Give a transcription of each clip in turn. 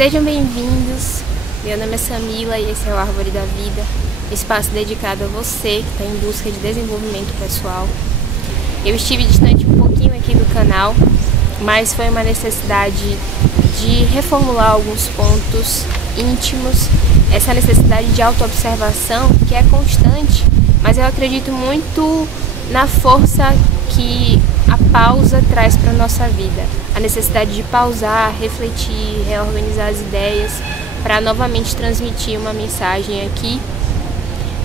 Sejam bem-vindos, meu nome é Samila e esse é o Árvore da Vida, um espaço dedicado a você que está em busca de desenvolvimento pessoal. Eu estive distante um pouquinho aqui do canal, mas foi uma necessidade de reformular alguns pontos íntimos, essa necessidade de autoobservação que é constante, mas eu acredito muito na força que a pausa traz para a nossa vida. A necessidade de pausar, refletir, reorganizar as ideias para novamente transmitir uma mensagem aqui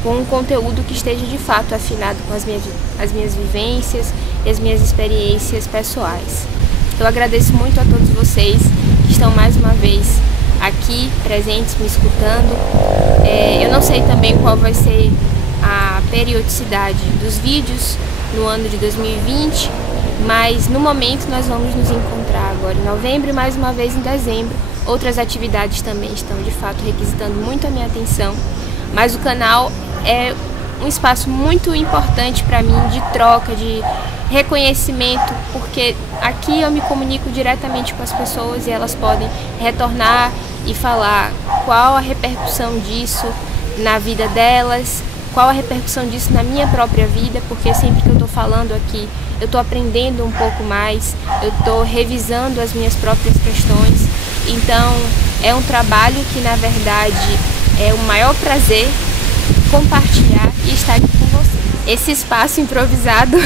com um conteúdo que esteja de fato afinado com as minhas vivências e as minhas experiências pessoais. Eu agradeço muito a todos vocês que estão mais uma vez aqui presentes, me escutando. Eu não sei também qual vai ser a periodicidade dos vídeos no ano de 2020, mas no momento nós vamos nos encontrar agora em novembro e mais uma vez em dezembro. Outras atividades também estão de fato requisitando muito a minha atenção, mas o canal é um espaço muito importante para mim de troca, de reconhecimento, porque aqui eu me comunico diretamente com as pessoas e elas podem retornar e falar qual a repercussão disso na vida delas, qual a repercussão disso na minha própria vida, porque sempre que eu estou falando aqui, eu estou aprendendo um pouco mais, eu estou revisando as minhas próprias questões. Então, é um trabalho que, na verdade, é o maior prazer compartilhar e estar aqui com você. Esse espaço improvisado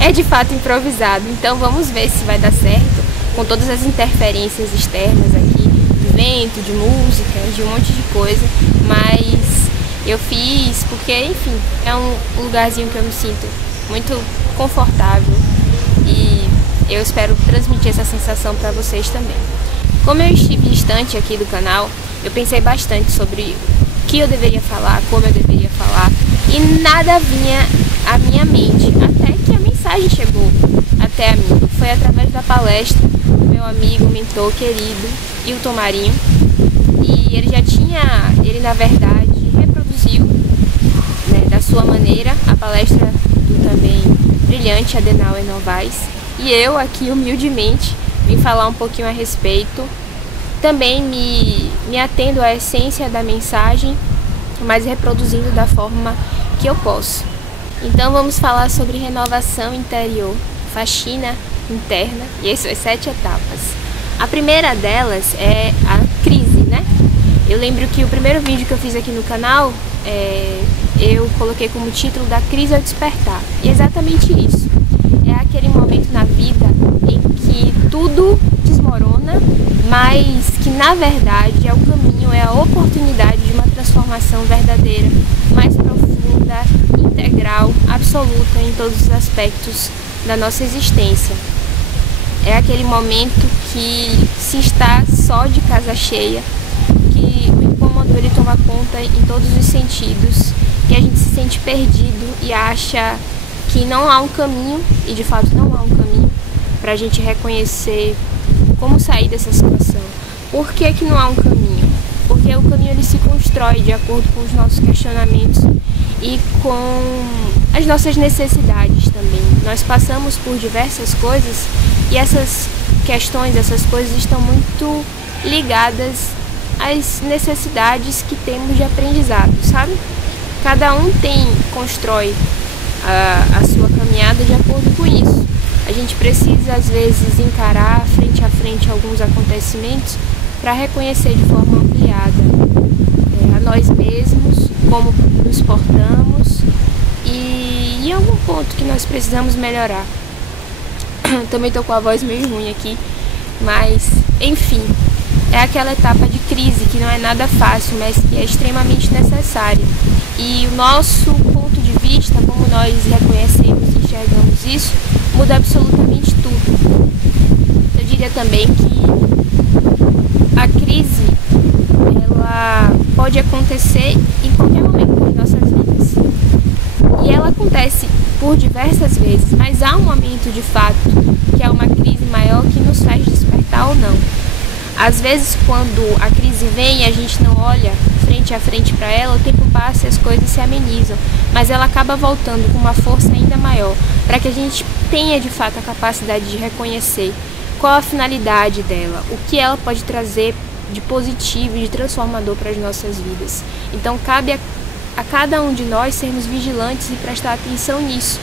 é de fato improvisado, então vamos ver se vai dar certo com todas as interferências externas aqui, de vento, de música, de um monte de coisa, mas eu fiz porque, enfim, é um lugarzinho que eu me sinto muito confortável e eu espero transmitir essa sensação para vocês também. Como eu estive distante aqui do canal, eu pensei bastante sobre o que eu deveria falar, como eu deveria falar, e nada vinha à minha mente, até que a mensagem chegou até a mim. Foi através da palestra do meu amigo, mentor querido, Hilton Marinho, e ele na verdade reproduziu, né, da sua maneira a palestra do também brilhante Adenauer Novaes, e eu aqui humildemente vim falar um pouquinho a respeito, também me atendo à essência da mensagem, mas reproduzindo da forma que eu posso. Então vamos falar sobre renovação interior, faxina interna e as suas 7 etapas. A primeira delas é a crise, né? Eu lembro que o primeiro vídeo que eu fiz aqui no canal, eu coloquei como título da crise ao despertar. E é exatamente isso. É aquele momento na vida em que tudo desmorona, mas que na verdade é o caminho, é a oportunidade de uma transformação verdadeira, mais profunda, integral, absoluta em todos os aspectos da nossa existência. É aquele momento que se está só de casa cheia, que o incômodo ele toma conta em todos os sentidos, que a gente se sente perdido e acha que não há um caminho, e de fato não há um caminho para a gente reconhecer como sair dessa situação. Por que que não há um caminho? Porque o caminho ele se constrói de acordo com os nossos questionamentos e com as nossas necessidades também. Nós passamos por diversas coisas e essas questões, essas coisas estão muito ligadas às necessidades que temos de aprendizado, sabe? Cada um constrói a sua caminhada de acordo com isso. A gente precisa às vezes encarar frente a frente alguns acontecimentos para reconhecer de forma ampliada a nós mesmos, como nos portamos e em algum ponto que nós precisamos melhorar. Também estou com a voz meio ruim aqui, mas enfim, é aquela etapa de crise que não é nada fácil, mas que é extremamente necessária. E o nosso ponto de vista, como nós reconhecemos e enxergamos isso, muda absolutamente tudo. Eu diria também que a crise, ela pode acontecer em qualquer momento das nossas vidas. E ela acontece por diversas vezes, mas há um momento de fato que é uma crise maior que nos faz despertar ou não. Às vezes, quando a crise vem e a gente não olha frente a frente para ela, o tempo passa e as coisas se amenizam, mas ela acaba voltando com uma força ainda maior, para que a gente tenha de fato a capacidade de reconhecer qual a finalidade dela, o que ela pode trazer de positivo e de transformador para as nossas vidas. Então cabe a cada um de nós sermos vigilantes e prestar atenção nisso,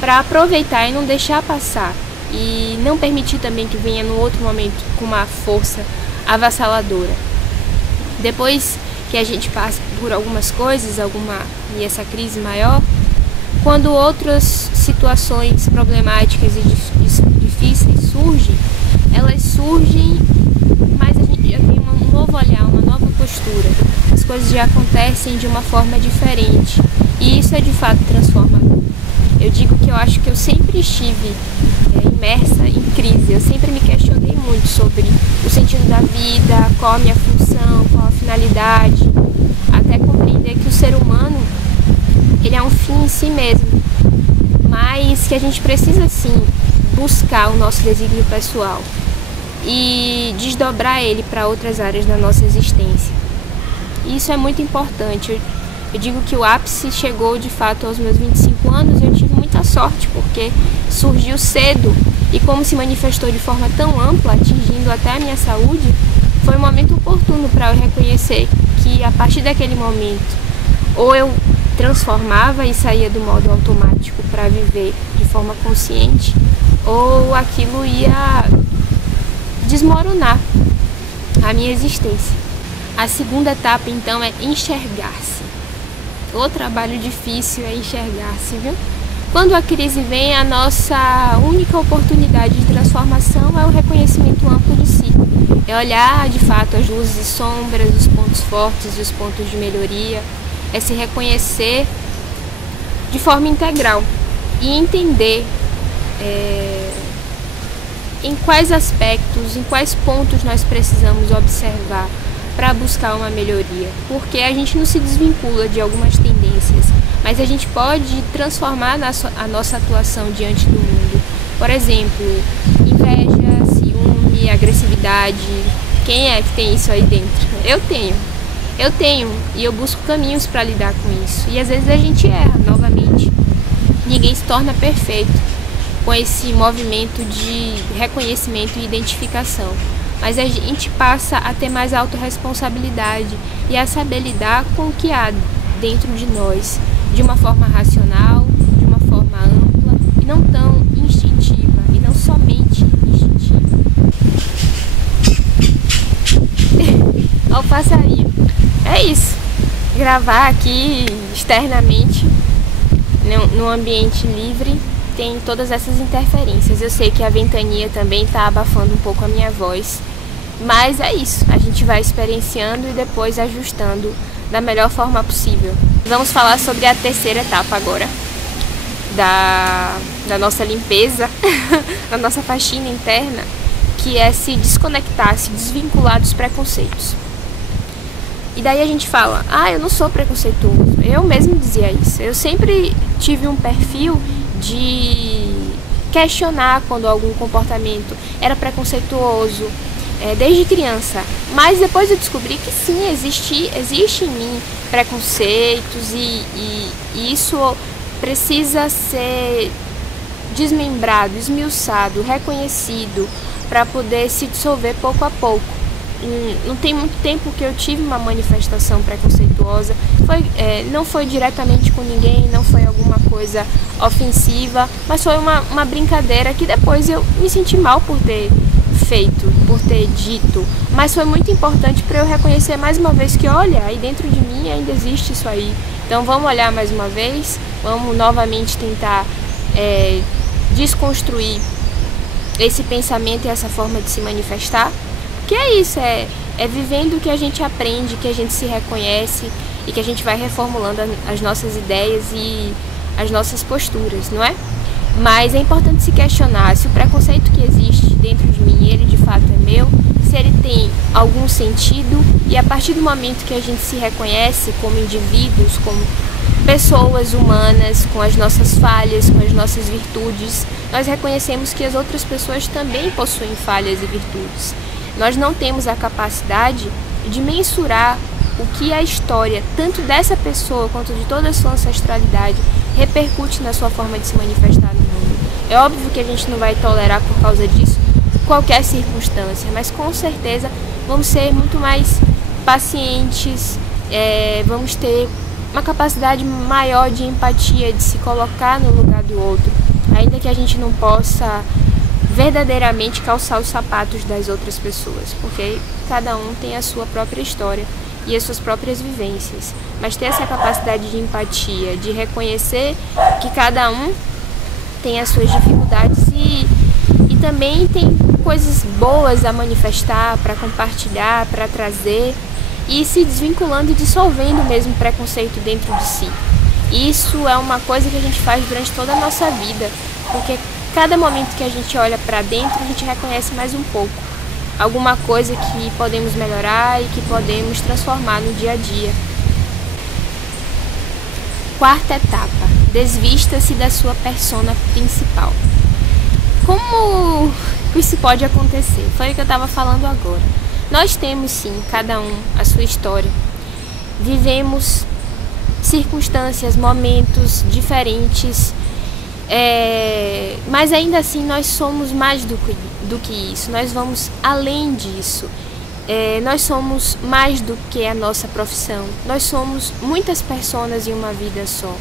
para aproveitar e não deixar passar, e não permitir também que venha no outro momento com uma força avassaladora. Depois que a gente passa por algumas coisas, e essa crise maior, quando outras situações problemáticas e difíceis surgem, elas surgem, mas a gente já tem um novo olhar, uma nova postura. As coisas já acontecem de uma forma diferente, e isso é de fato transformador. Eu digo que eu acho que eu sempre estive imersa em crise, eu sempre me questionei muito sobre o sentido da vida, qual a minha função, qual a finalidade, até compreender que o ser humano, ele é um fim em si mesmo, mas que a gente precisa sim buscar o nosso desígnio pessoal e desdobrar ele para outras áreas da nossa existência. Isso é muito importante. Eu digo que o ápice chegou de fato aos meus 25 anos e eu tive muita sorte, porque surgiu cedo e como se manifestou de forma tão ampla, atingindo até a minha saúde, foi um momento oportuno para eu reconhecer que a partir daquele momento, ou eu transformava e saía do modo automático para viver de forma consciente, ou aquilo ia desmoronar a minha existência. A segunda etapa, então, é enxergar-se. O trabalho difícil é enxergar-se, viu? Quando a crise vem, a nossa única oportunidade de transformação é o reconhecimento amplo de si. É olhar, de fato, as luzes e sombras, os pontos fortes e os pontos de melhoria. É se reconhecer de forma integral e entender em quais aspectos, em quais pontos nós precisamos observar para buscar uma melhoria, porque a gente não se desvincula de algumas tendências, mas a gente pode transformar a nossa atuação diante do mundo. Por exemplo, inveja, ciúme, agressividade. Quem é que tem isso aí dentro? Eu tenho e eu busco caminhos para lidar com isso, e às vezes a gente erra novamente. Ninguém se torna perfeito com esse movimento de reconhecimento e identificação, mas a gente passa a ter mais autorresponsabilidade e a saber lidar com o que há dentro de nós, de uma forma racional, de uma forma ampla e não tão instintiva, e não somente instintiva. Olha o passarinho. É isso. Gravar aqui externamente, no ambiente livre, tem todas essas interferências. Eu sei que a ventania também está abafando um pouco a minha voz, mas é isso, a gente vai experienciando e depois ajustando da melhor forma possível. Vamos falar sobre a terceira etapa agora, da nossa limpeza, da nossa faxina interna, que é se desconectar, se desvincular dos preconceitos. E daí a gente fala, eu não sou preconceituoso. Eu mesmo dizia isso. Eu sempre tive um perfil de questionar quando algum comportamento era preconceituoso, desde criança. Mas depois eu descobri que sim, existe em mim preconceitos e isso precisa ser desmembrado, esmiuçado, reconhecido para poder se dissolver pouco a pouco. Não tem muito tempo que eu tive uma manifestação preconceituosa, não foi diretamente com ninguém, não foi alguma coisa ofensiva, mas foi uma brincadeira que depois eu me senti mal por ter feito, por ter dito, mas foi muito importante para eu reconhecer mais uma vez que, olha, aí dentro de mim ainda existe isso aí. Então vamos olhar mais uma vez, vamos novamente tentar desconstruir esse pensamento e essa forma de se manifestar. Que é isso, é vivendo que a gente aprende, que a gente se reconhece e que a gente vai reformulando as nossas ideias e as nossas posturas, não é? Mas é importante se questionar se o preconceito que existe dentro de mim, ele de fato é meu, se ele tem algum sentido, e a partir do momento que a gente se reconhece como indivíduos, como pessoas humanas, com as nossas falhas, com as nossas virtudes, nós reconhecemos que as outras pessoas também possuem falhas e virtudes. Nós não temos a capacidade de mensurar o que a história, tanto dessa pessoa quanto de toda a sua ancestralidade, repercute na sua forma de se manifestar no mundo. É óbvio que a gente não vai tolerar por causa disso qualquer circunstância, mas com certeza vamos ser muito mais pacientes, vamos ter uma capacidade maior de empatia, de se colocar no lugar do outro, ainda que a gente não possa verdadeiramente calçar os sapatos das outras pessoas, porque cada um tem a sua própria história e as suas próprias vivências, mas ter essa capacidade de empatia, de reconhecer que cada um tem as suas dificuldades e também tem coisas boas a manifestar, para compartilhar, para trazer, e se desvinculando e dissolvendo mesmo preconceito dentro de si. Isso é uma coisa que a gente faz durante toda a nossa vida, porque cada momento que a gente olha para dentro, a gente reconhece mais um pouco alguma coisa que podemos melhorar e que podemos transformar no dia a dia. Quarta etapa: desvista-se da sua persona principal. Como isso pode acontecer? Foi o que eu estava falando agora. Nós temos sim, cada um, a sua história. Vivemos circunstâncias, momentos diferentes, mas ainda assim nós somos mais do que isso. Nós vamos além disso. Nós somos mais do que a nossa profissão. Nós somos muitas pessoas em uma vida só.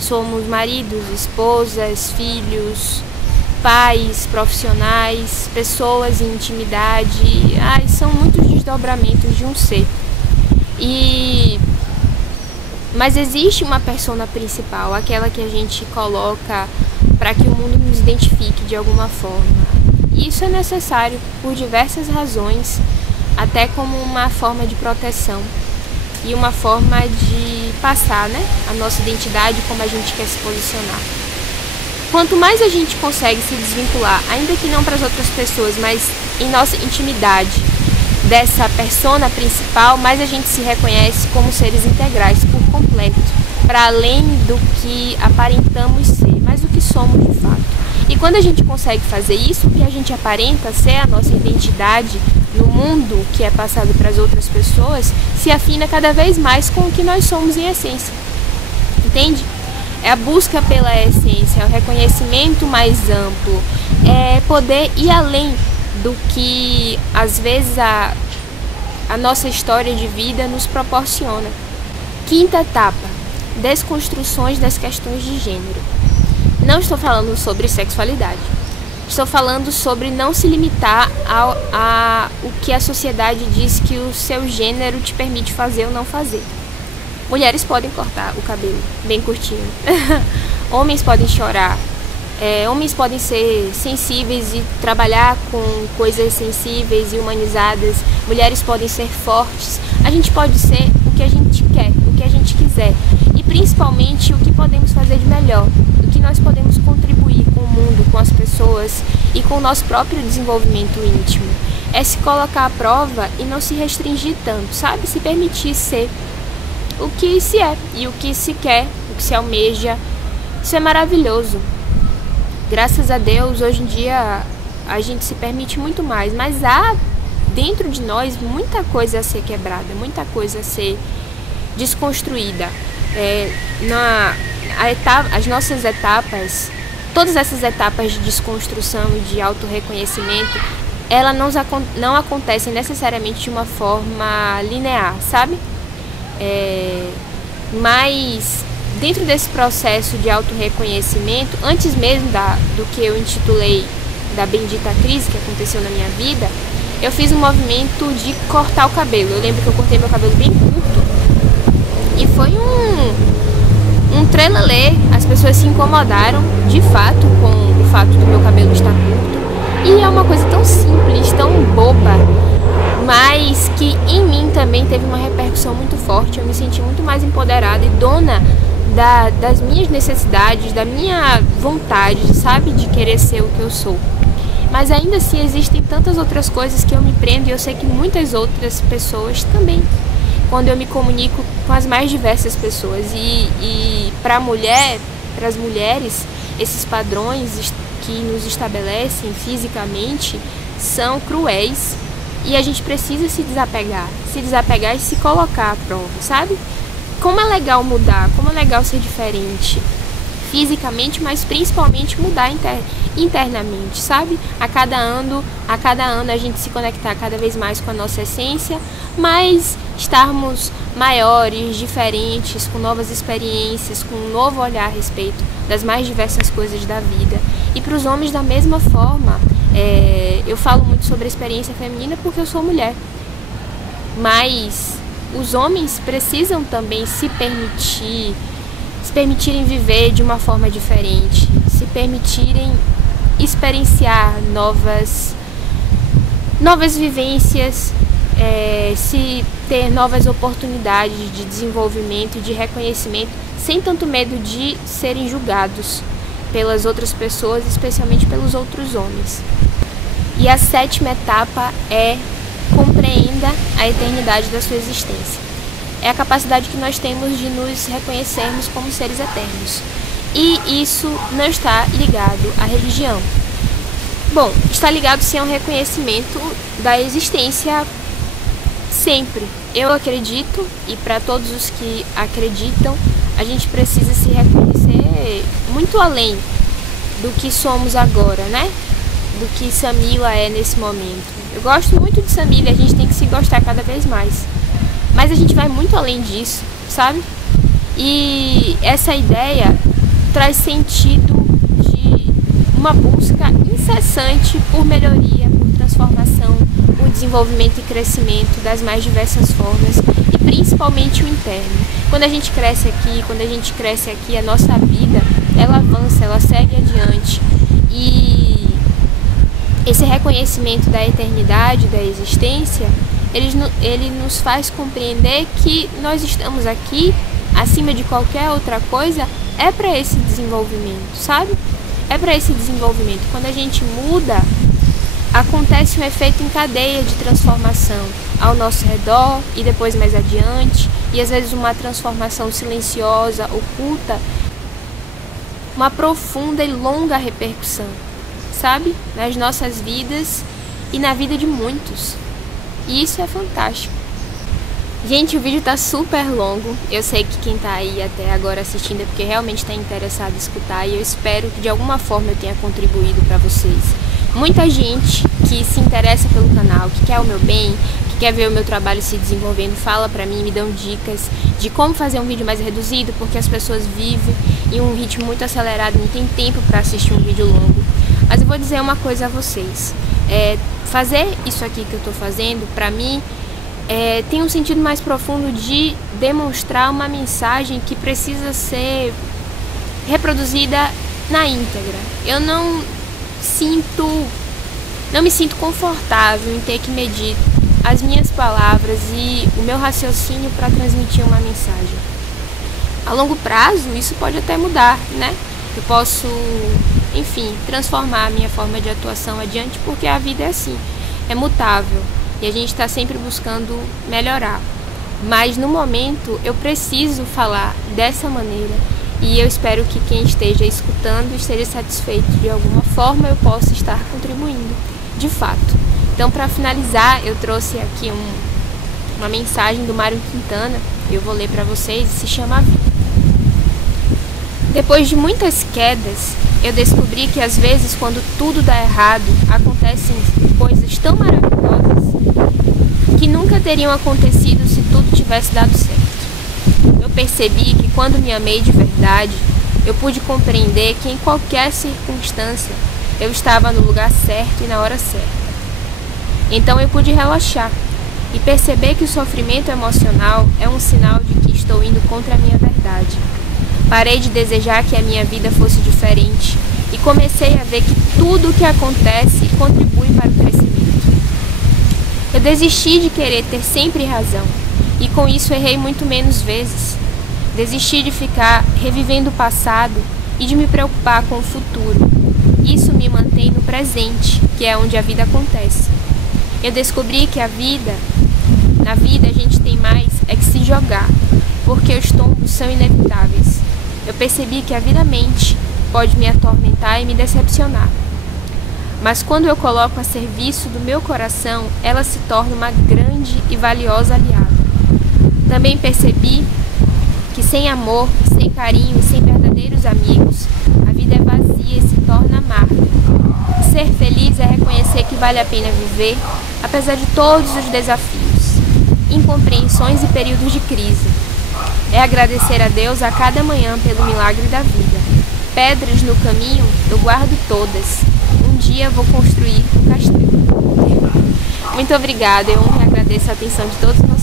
Somos maridos, esposas, filhos, pais, profissionais, pessoas em intimidade. São muitos desdobramentos de um ser. Mas existe uma persona principal, aquela que a gente coloca para que o mundo nos identifique de alguma forma. E isso é necessário por diversas razões, até como uma forma de proteção e uma forma de passar, a nossa identidade, como a gente quer se posicionar. Quanto mais a gente consegue se desvincular, ainda que não para as outras pessoas, mas em nossa intimidade, dessa persona principal, mais a gente se reconhece como seres integrais por completo, para além do que aparentamos ser, mas do que somos de fato. E quando a gente consegue fazer isso, o que a gente aparenta ser a nossa identidade no mundo que é passado para as outras pessoas, se afina cada vez mais com o que nós somos em essência. Entende? É a busca pela essência, é o reconhecimento mais amplo, é poder ir além do que às vezes a nossa história de vida nos proporciona. Quinta etapa: desconstruções das questões de gênero. Não estou falando sobre sexualidade, estou falando sobre não se limitar a o que a sociedade diz que o seu gênero te permite fazer ou não fazer. Mulheres podem cortar o cabelo bem curtinho, homens podem chorar, homens podem ser sensíveis e trabalhar com coisas sensíveis e humanizadas, mulheres podem ser fortes, a gente pode ser o que a gente quer, o que a gente quiser, e principalmente o que podemos fazer de melhor, o que nós podemos contribuir com o mundo, com as pessoas e com o nosso próprio desenvolvimento íntimo. É se colocar à prova e não se restringir tanto, sabe? Se permitir ser o que se é e o que se quer, o que se almeja. Isso é maravilhoso. Graças a Deus, hoje em dia a gente se permite muito mais, mas há dentro de nós muita coisa a ser quebrada, muita coisa a ser desconstruída. As nossas etapas, todas essas etapas de desconstrução e de autorreconhecimento, elas não acontecem necessariamente de uma forma linear, sabe? Mas dentro desse processo de autorreconhecimento, antes mesmo do que eu intitulei da bendita crise que aconteceu na minha vida, eu fiz um movimento de cortar o cabelo. Eu lembro que eu cortei meu cabelo bem curto e foi um trelelê. As pessoas se incomodaram de fato com o fato do meu cabelo estar curto, e é uma coisa tão simples, tão boba, mas que em mim também teve uma repercussão muito forte. Eu me senti muito mais empoderada e dona das minhas necessidades, da minha vontade, sabe, de querer ser o que eu sou. Mas ainda assim existem tantas outras coisas que eu me prendo, e eu sei que muitas outras pessoas também, quando eu me comunico com as mais diversas pessoas. E para as mulheres, esses padrões que nos estabelecem fisicamente são cruéis, e a gente precisa se desapegar e se colocar à prova, sabe? Como é legal mudar, como é legal ser diferente. fisicamente, mas principalmente mudar internamente, sabe? A cada ano a gente se conectar cada vez mais com a nossa essência, mas estarmos maiores, diferentes, com novas experiências, com um novo olhar a respeito das mais diversas coisas da vida. E para os homens da mesma forma, eu falo muito sobre a experiência feminina porque eu sou mulher, mas os homens precisam também se permitirem viver de uma forma diferente, se permitirem experienciar novas vivências, se ter novas oportunidades de desenvolvimento e de reconhecimento, sem tanto medo de serem julgados pelas outras pessoas, especialmente pelos outros homens. E a 7ª etapa é: compreenda a eternidade da sua existência. É a capacidade que nós temos de nos reconhecermos como seres eternos. E isso não está ligado à religião. Bom, está ligado sim ao reconhecimento da existência sempre. Eu acredito, e para todos os que acreditam, a gente precisa se reconhecer muito além do que somos agora, né? Do que Samila é nesse momento. Eu gosto muito de Samila, a gente tem que se gostar cada vez mais. Mas a gente vai muito além disso, sabe? E essa ideia traz sentido de uma busca incessante por melhoria, por transformação, por desenvolvimento e crescimento das mais diversas formas, e principalmente o interno. Quando a gente cresce aqui, a nossa vida, ela avança, ela segue adiante. E esse reconhecimento da eternidade, da existência, ele nos faz compreender que nós estamos aqui, acima de qualquer outra coisa, é para esse desenvolvimento, sabe? É para esse desenvolvimento. Quando a gente muda, acontece um efeito em cadeia de transformação ao nosso redor e depois mais adiante, e às vezes uma transformação silenciosa, oculta, uma profunda e longa repercussão, sabe? Nas nossas vidas e na vida de muitos. E isso é fantástico. Gente, o vídeo tá super longo. Eu sei que quem tá aí até agora assistindo é porque realmente tá interessado em escutar, e eu espero que de alguma forma eu tenha contribuído para vocês. Muita gente que se interessa pelo canal, que quer o meu bem, que quer ver o meu trabalho se desenvolvendo, fala pra mim, me dão dicas de como fazer um vídeo mais reduzido, porque as pessoas vivem em um ritmo muito acelerado, não tem tempo para assistir um vídeo longo. Mas eu vou dizer uma coisa a vocês. Fazer isso aqui que eu tô fazendo, pra mim, tem um sentido mais profundo de demonstrar uma mensagem que precisa ser reproduzida na íntegra. Eu não me sinto confortável em ter que medir as minhas palavras e o meu raciocínio para transmitir uma mensagem. A longo prazo, isso pode até mudar, né? Eu posso, enfim, transformar a minha forma de atuação adiante, porque a vida é assim, é mutável e a gente está sempre buscando melhorar. Mas no momento eu preciso falar dessa maneira, e eu espero que quem esteja escutando esteja satisfeito. De alguma forma eu possa estar contribuindo, de fato. Então, para finalizar, eu trouxe aqui uma mensagem do Mário Quintana. Eu vou ler para vocês, se chama A Vida. Depois de muitas quedas, eu descobri que às vezes, quando tudo dá errado, acontecem coisas tão maravilhosas que nunca teriam acontecido se tudo tivesse dado certo. Eu percebi que quando me amei de verdade, eu pude compreender que em qualquer circunstância eu estava no lugar certo e na hora certa. Então eu pude relaxar e perceber que o sofrimento emocional é um sinal de que estou indo contra a minha verdade. Parei de desejar que a minha vida fosse diferente e comecei a ver que tudo o que acontece contribui para o crescimento. Eu desisti de querer ter sempre razão, e com isso errei muito menos vezes. Desisti de ficar revivendo o passado e de me preocupar com o futuro. Isso me mantém no presente, que é onde a vida acontece. Eu descobri que na vida a gente tem mais é que se jogar, porque os tombos são inevitáveis. Eu percebi que a vida-mente pode me atormentar e me decepcionar. Mas quando eu coloco a serviço do meu coração, ela se torna uma grande e valiosa aliada. Também percebi que sem amor, sem carinho e sem verdadeiro verdadeiros amigos, a vida é vazia e se torna amarga. Ser feliz é reconhecer que vale a pena viver, apesar de todos os desafios, incompreensões e períodos de crise. É agradecer a Deus a cada manhã pelo milagre da vida. Pedras no caminho, eu guardo todas. Um dia vou construir um castelo. Muito obrigada, eu agradeço a atenção de todos os nossos